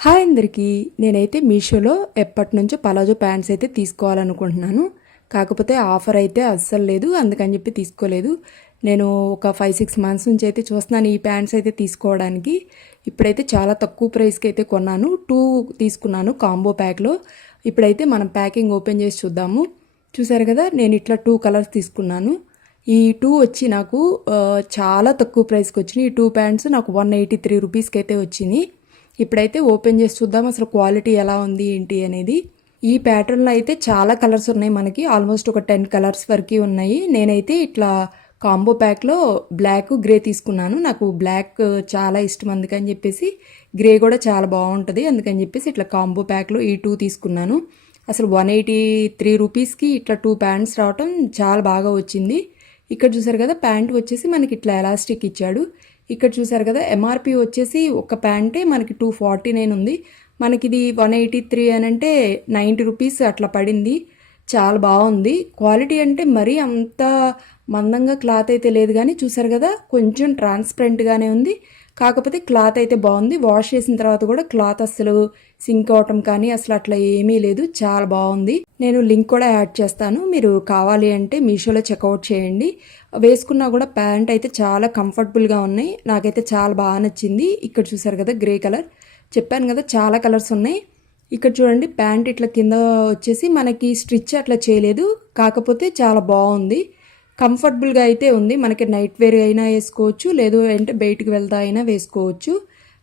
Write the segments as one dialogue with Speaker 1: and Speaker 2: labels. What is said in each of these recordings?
Speaker 1: Hi అందరికీ. నేనైతే మీషోలో ఎప్పటి నుంచో పలాజో ప్యాంట్స్ అయితే తీసుకోవాలనుకుంటున్నాను. కాకపోతే ఆఫర్ అయితే అస్సలు లేదు అందుకని చెప్పి తీసుకోలేదు. నేను ఒక ఫైవ్ సిక్స్ మంత్స్ నుంచి అయితే చూస్తున్నాను ఈ ప్యాంట్స్ అయితే తీసుకోవడానికి. ఇప్పుడైతే చాలా తక్కువ ప్రైస్కి అయితే కొన్నాను. టూ తీసుకున్నాను కాంబో ప్యాక్లో ఇప్పుడైతే మనం ప్యాకింగ్ ఓపెన్ చేసి చూద్దాము. చూసారు కదా నేను ఇట్లా టూ కలర్స్ తీసుకున్నాను. ఈ టూ వచ్చి నాకు చాలా తక్కువ ప్రైస్కి వచ్చినాయి. ఈ టూ ప్యాంట్స్ నాకు వన్ ఎయిటీ త్రీ రూపీస్కి అయితే వచ్చినాయి. ఇప్పుడైతే ఓపెన్ చేసి చూద్దాం అసలు క్వాలిటీ ఎలా ఉంది ఏంటి అనేది. ఈ ప్యాటర్న్లో అయితే చాలా కలర్స్ ఉన్నాయి మనకి. ఆల్మోస్ట్ ఒక టెన్ కలర్స్ వరకు ఉన్నాయి. నేనైతే ఇట్లా కాంబో ప్యాక్లో బ్లాక్ గ్రే తీసుకున్నాను. నాకు బ్లాక్ చాలా ఇష్టం అందుకని చెప్పేసి గ్రే కూడా చాలా బాగుంటుంది. అందుకని చెప్పేసి ఇట్లా కాంబో ప్యాక్లో ఈ టూ తీసుకున్నాను. అసలు వన్ ఎయిటీ త్రీ రూపీస్కి ఇట్లా టూ ప్యాంట్స్ రావటం చాలా బాగా వచ్చింది. ఇక్కడ చూసారు కదా ప్యాంట్ వచ్చేసి మనకి ఇట్లా ఎలాస్టిక్ ఇచ్చాడు. ఇక్కడ చూసారు కదా ఎంఆర్పి వచ్చేసి ఒక ప్యాంటే మనకి టూ ఫార్టీ నైన్ ఉంది. మనకి ఇది వన్ ఎయిటీ త్రీ అని అంటే నైంటీ రూపీస్ అట్లా పడింది. చాలా బాగుంది. క్వాలిటీ అంటే మరీ అంత మందంగా క్లాత్ అయితే లేదు కానీ చూసారు కదా కొంచెం ట్రాన్స్పరెంట్గానే ఉంది. కాకపోతే క్లాత్ అయితే బాగుంది. వాష్ చేసిన తర్వాత కూడా క్లాత్ అసలు సింక్ అవటం కానీ అసలు అట్లా ఏమీ లేదు. చాలా బాగుంది. నేను లింక్ కూడా యాడ్ చేస్తాను. మీరు కావాలి అంటే మీషోలో చెక్అవుట్ చేయండి. వేసుకున్నా కూడా ప్యాంట్ అయితే చాలా కంఫర్టబుల్గా ఉన్నాయి. నాకైతే చాలా బాగా నచ్చింది. ఇక్కడ చూసారు కదా గ్రే కలర్ చెప్పాను కదా చాలా కలర్స్ ఉన్నాయి. ఇక్కడ చూడండి ప్యాంట్ ఇట్లా కింద వచ్చేసి మనకి స్టిచ్ అట్లా చేయలేదు. కాకపోతే చాలా బాగుంది. కంఫర్టబుల్గా అయితే ఉంది. మనకి నైట్ వేర్ అయినా వేసుకోవచ్చు లేదు అంటే బయటికి వెళ్తా అయినా వేసుకోవచ్చు.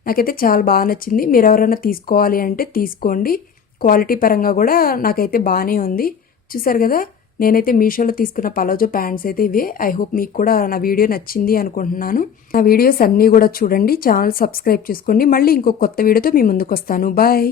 Speaker 1: నాకైతే చాలా బాగా నచ్చింది. మీరు ఎవరైనా తీసుకోవాలి అంటే తీసుకోండి. క్వాలిటీ పరంగా కూడా నాకైతే బాగానే ఉంది. చూసారు కదా నేనైతే మీషోలో తీసుకున్న పలోజో ప్యాంట్స్ అయితే ఇవే. ఐ హోప్ మీకు కూడా నా వీడియో నచ్చింది అనుకుంటున్నాను. నా వీడియోస్ అన్నీ కూడా చూడండి. ఛానల్ సబ్స్క్రైబ్ చేసుకోండి. మళ్ళీ ఇంకో కొత్త వీడియోతో మీ ముందుకు వస్తాను. బాయ్